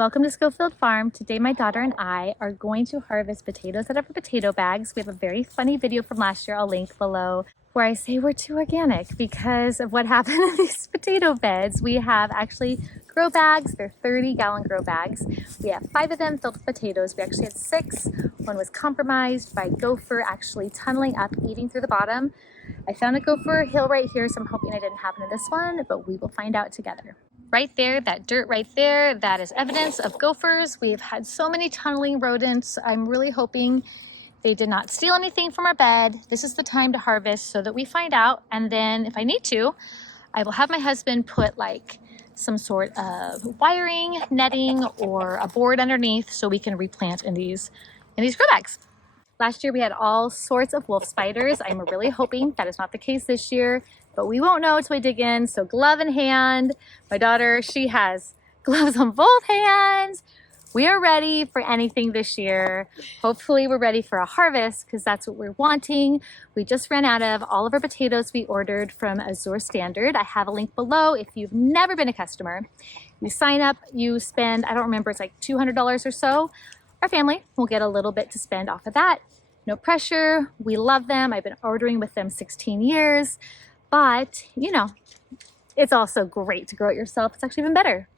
Welcome to Scofield Farm. Today my daughter and I are going to harvest potatoes out of our potato bags. We have a very funny video from last year I'll link below where I say we're too organic because of what happened in these potato beds. We have actually grow bags. They're 30-gallon grow bags. We have 5 of them filled with potatoes. We actually had 6. One was compromised by a gopher actually tunneling up, eating through the bottom. I found a gopher hill right here, so I'm hoping it didn't happen to this one, but we will find out together. Right there, that dirt right there, that is evidence of gophers. We've had so many tunneling rodents. I'm really hoping they did not steal anything from our bed. This is the time to harvest so that we find out. And then if I need to, I will have my husband put like some sort of wiring, netting, or a board underneath so we can replant in these grow bags. Last year we had all sorts of wolf spiders. I'm really hoping that is not the case this year, but we won't know until we dig in. So glove in hand. My daughter, she has gloves on both hands. We are ready for anything this year. Hopefully we're ready for a harvest because that's what we're wanting. We just ran out of all of our potatoes we ordered from Azure Standard. I have a link below if you've never been a customer. You sign up, you spend, I don't remember, it's like $200 or so. Our family will get a little bit to spend off of that. No pressure. We love them. I've been ordering with them 16 years. But, you know, it's also great to grow it yourself. It's actually even better.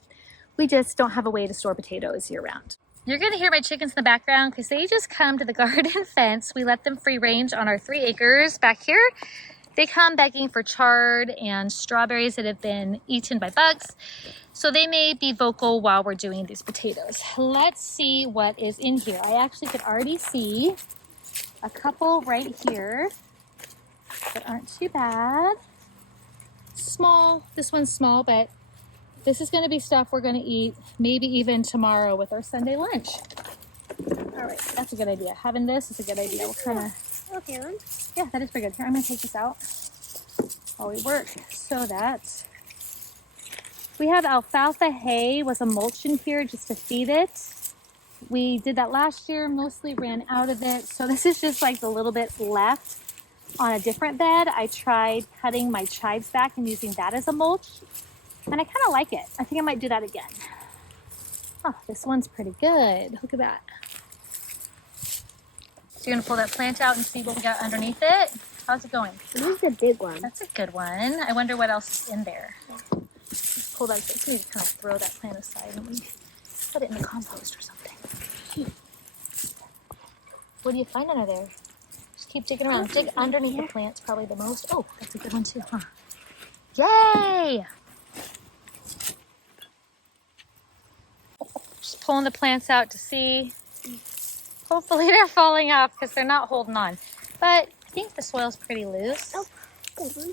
We just don't have a way to store potatoes year round. You're going to hear my chickens in the background because they just come to the garden fence. We let them free range on our 3 acres back here. They come begging for chard and strawberries that have been eaten by bugs. So they may be vocal while we're doing these potatoes. Let's see what is in here. I actually could already see a couple right here that aren't too bad. Small, this one's small, but this is going to be stuff we're going to eat maybe even tomorrow with our Sunday lunch. All right, that's a good idea. Having this is a good idea. We'll kind of, okay, yeah, that is pretty good. Here, I'm going to take this out while we work so that we have alfalfa hay with a mulch in here just to feed it. We did that last year, mostly ran out of it. So this is just like the little bit left on a different bed. I tried cutting my chives back and using that as a mulch, and I kind of like it. I think I might do that again. Oh, this one's pretty good. Look at that. So you're gonna pull that plant out and see what we got underneath it? How's it going? This is a big one. That's a good one. I wonder what else is in there. Just pull that, just need to kind of throw that plant aside and we put it in the compost or something. What do you find under there? Just keep digging around. Dig underneath the plants, probably the most. Oh, that's a good one too, huh? Yay! Just pulling the plants out to see. Hopefully they're falling off because they're not holding on. But I think the soil's pretty loose. Oh, good one.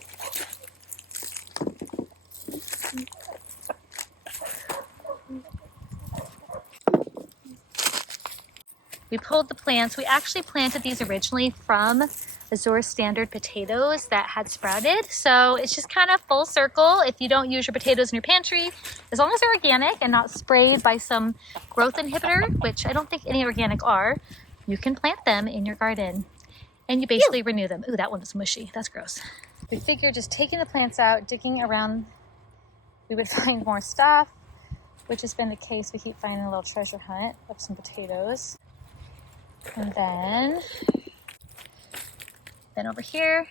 We pulled the plants. We actually planted these originally from Azure Standard potatoes that had sprouted. So it's just kind of full circle. If you don't use your potatoes in your pantry, as long as they're organic and not sprayed by some growth inhibitor, which I don't think any organic are, you can plant them in your garden. And you basically renew them. Ooh, that one was mushy. That's gross. We figured just taking the plants out, digging around, we would find more stuff, which has been the case. We keep finding a little treasure hunt of some potatoes. And then over here,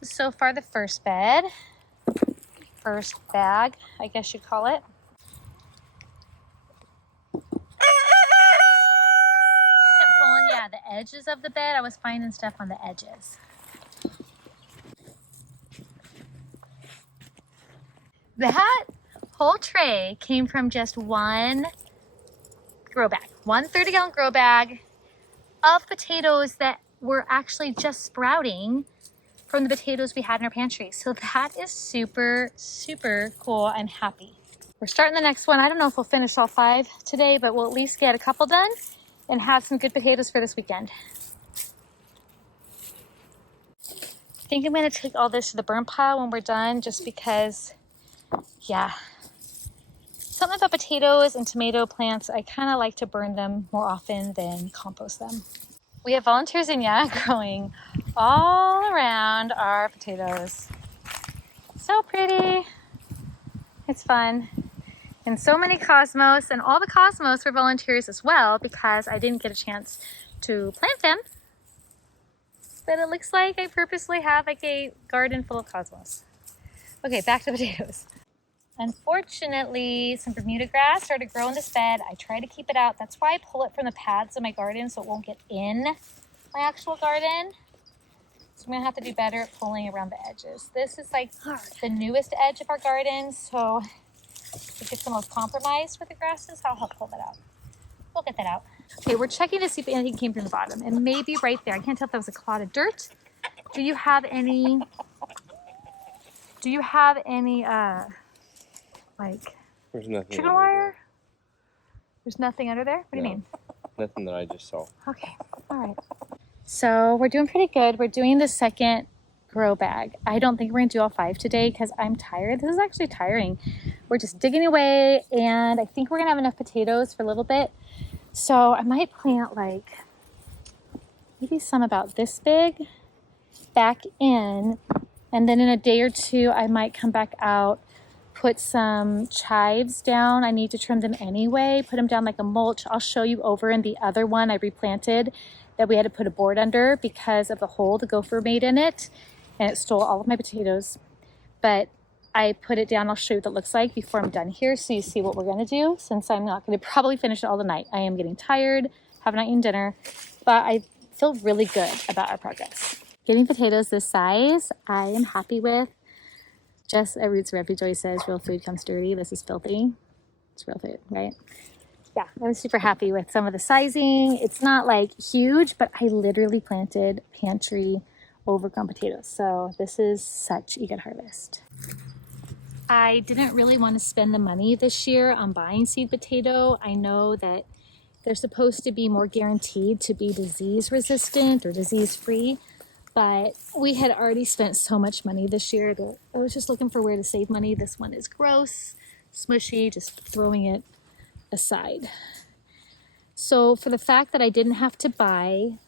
this is so far the first bed, first bag, I guess you'd call it. I kept pulling, yeah, the edges of the bed. I was finding stuff on the edges. That whole tray came from just one grow bag, one 30-gallon grow bag of potatoes that were actually just sprouting from the potatoes we had in our pantry. So that is super, super cool. I'm happy. We're starting the next one. I don't know if we'll finish all 5 today, but we'll at least get a couple done and have some good potatoes for this weekend. I think I'm gonna take all this to the burn pile when we're done just because, yeah, something about potatoes and tomato plants, I kind of like to burn them more often than compost them. We have volunteers growing all around our potatoes. So pretty. It's fun. And so many cosmos, and all the cosmos were volunteers as well because I didn't get a chance to plant them. But it looks like I purposely have like a garden full of cosmos. Okay, back to potatoes. Unfortunately, some Bermuda grass started to grow in this bed. I try to keep it out. That's why I pull it from the paths of my garden so it won't get in my actual garden. So I'm gonna have to do better at pulling around the edges. This is like the newest edge of our garden, so if it's the most compromised with the grasses, I'll help pull that out. We'll get that out. Okay, we're checking to see if anything came from the bottom. And maybe right there, I can't tell if that was a clod of dirt. Do you have any, like There's nothing chicken wire? There's nothing under there? What do you mean? Nothing that I just saw. Okay, all right. So we're doing pretty good. We're doing the second grow bag. I don't think we're gonna do all 5 today because I'm tired. This is actually tiring. We're just digging away, and I think we're gonna have enough potatoes for a little bit. So I might plant like maybe some about this big back in, and then in a day or two I might come back out, put some chives down. I need to trim them anyway, put them down like a mulch. I'll show you over in the other one I replanted that we had to put a board under because of the hole the gopher made in it, and it stole all of my potatoes. But I put it down. I'll show you what it looks like before I'm done here so you see what we're gonna do, since I'm not gonna probably finish it all tonight. I am getting tired, have not eaten dinner, but I feel really good about our progress. Getting potatoes this size, I am happy with. Just a Roots Refuge always says real food comes dirty. This is filthy. It's real food, right? Yeah, I was super happy with some of the sizing. It's not like huge, but I literally planted Pantry overgrown potatoes. So this is such a good harvest. I didn't really want to spend the money this year on buying seed potato. I know that they're supposed to be more guaranteed to be disease resistant or disease free, but we had already spent so much money this year that I was just looking for where to save money. This one is gross, smushy, just throwing it aside. So for the fact that I didn't have to buy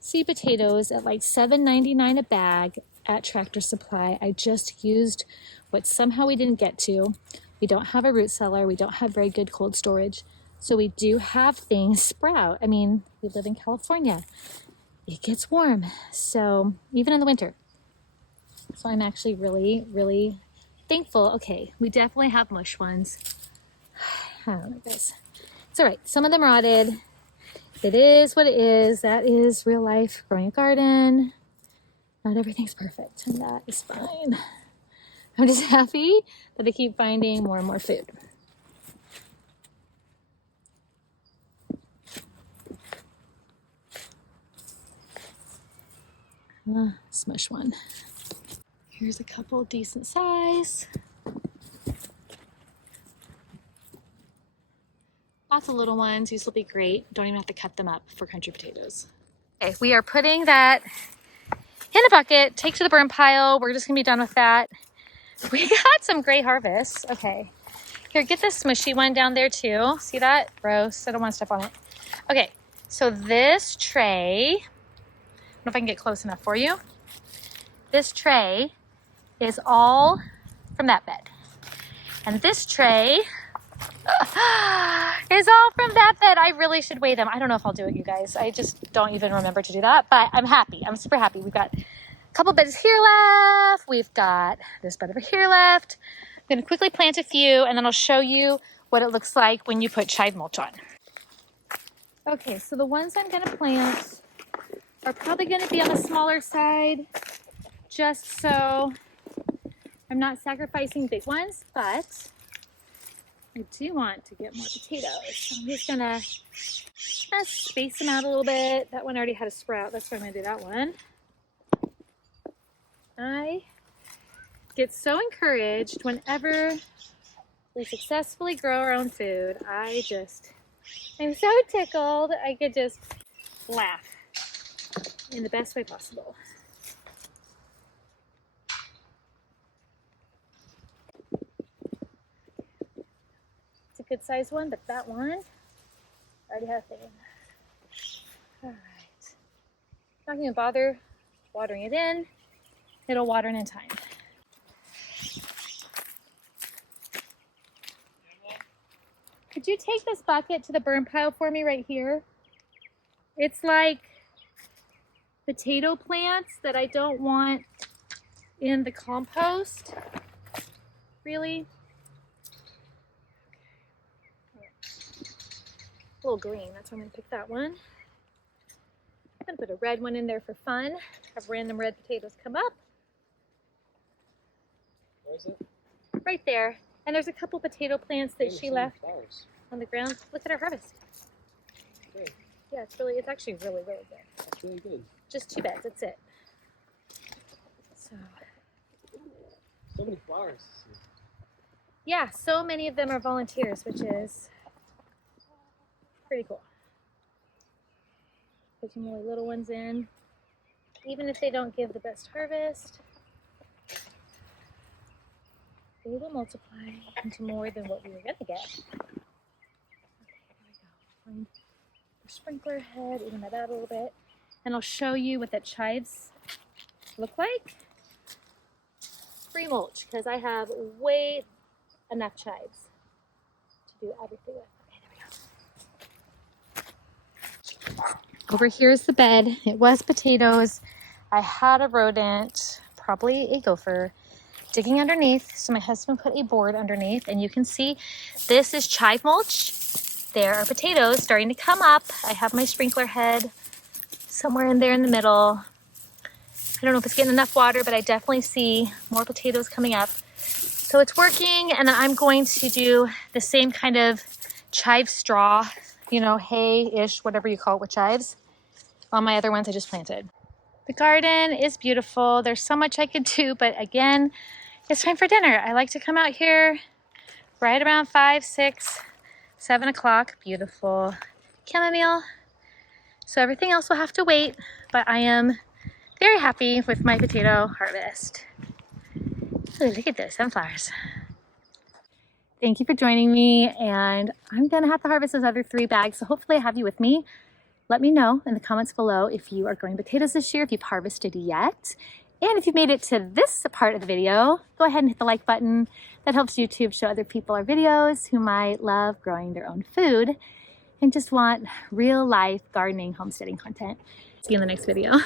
seed potatoes at like $7.99 a bag at Tractor Supply, I just used what somehow we didn't get to. We don't have a root cellar. We don't have very good cold storage. So we do have things sprout. I mean, we live in California. It gets warm. So even in the winter. So I'm actually really, really thankful. Okay, we definitely have mush ones. I don't know, guys. It's all right. Some of them rotted. It is what it is. That is real life growing a garden. Not everything's perfect, and that is fine. I'm just happy that I keep finding more and more food. Smush one. Here's a couple decent size. Lots of little ones. These will be great. Don't even have to cut them up for country potatoes. Okay, we are putting that in a bucket. Take to the burn pile. We're just gonna be done with that. We got some great harvests. Okay, here, get this smushy one down there too. See that? Gross. I don't want to step on it. Okay, so this tray, I don't know if I can get close enough for you. This tray is all from that bed. And this tray is all from that bed. I really should weigh them. I don't know if I'll do it, you guys. I just don't even remember to do that, but I'm happy. I'm super happy. We've got a couple beds here left. We've got this bed over here left. I'm gonna quickly plant a few and then I'll show you what it looks like when you put chive mulch on. Okay, so the ones I'm gonna plant are probably gonna be on the smaller side, just so I'm not sacrificing big ones, but I do want to get more potatoes. So I'm just gonna space them out a little bit. That one already had a sprout. That's why I'm gonna do that one. I get so encouraged whenever we successfully grow our own food. I'm so tickled. I could just laugh in the best way possible. It's a good sized one, but that one I already had a thing. All right. Not gonna bother watering it in. It'll water in time. Could you take this bucket to the burn pile for me right here? It's like potato plants that I don't want in the compost. Really? A little green, that's why I'm gonna pick that one. I'm gonna put a red one in there for fun. Have random red potatoes come up. Where is it? Right there. And there's a couple potato plants that she left Flowers. on the ground. Look at our harvest. Good. Yeah, it's actually really, really good. That's really good. Just 2 beds, that's it. So, So many flowers. yeah, so many of them are volunteers, which is pretty cool. Put some really little ones in. Even if they don't give the best harvest, they will multiply into more than what we were gonna get. Okay, there we go. Find the sprinkler head, even that out a little bit. And I'll show you what the chives look like. Free mulch, because I have way enough chives to do everything with. Okay, there we go. Over here is the bed. It was potatoes. I had a rodent, probably a gopher, digging underneath. So my husband put a board underneath, and you can see this is chive mulch. There are potatoes starting to come up. I have my sprinkler head somewhere in there in the middle. I don't know if it's getting enough water, but I definitely see more potatoes coming up. So it's working, and I'm going to do the same kind of chive straw, you know, hay-ish, whatever you call it with chives, on my other ones I just planted. The garden is beautiful. There's so much I could do, but again, it's time for dinner. I like to come out here right around 5, 6, 7 o'clock. Beautiful chamomile. So everything else will have to wait, but I am very happy with my potato harvest. Ooh, look at those sunflowers. Thank you for joining me, and I'm gonna have to harvest those other 3 bags, so hopefully I have you with me. Let me know in the comments below if you are growing potatoes this year, if you've harvested yet. And if you've made it to this part of the video, go ahead and hit the like button. That helps YouTube show other people our videos who might love growing their own food and just want real life gardening, homesteading content. See you in the next video.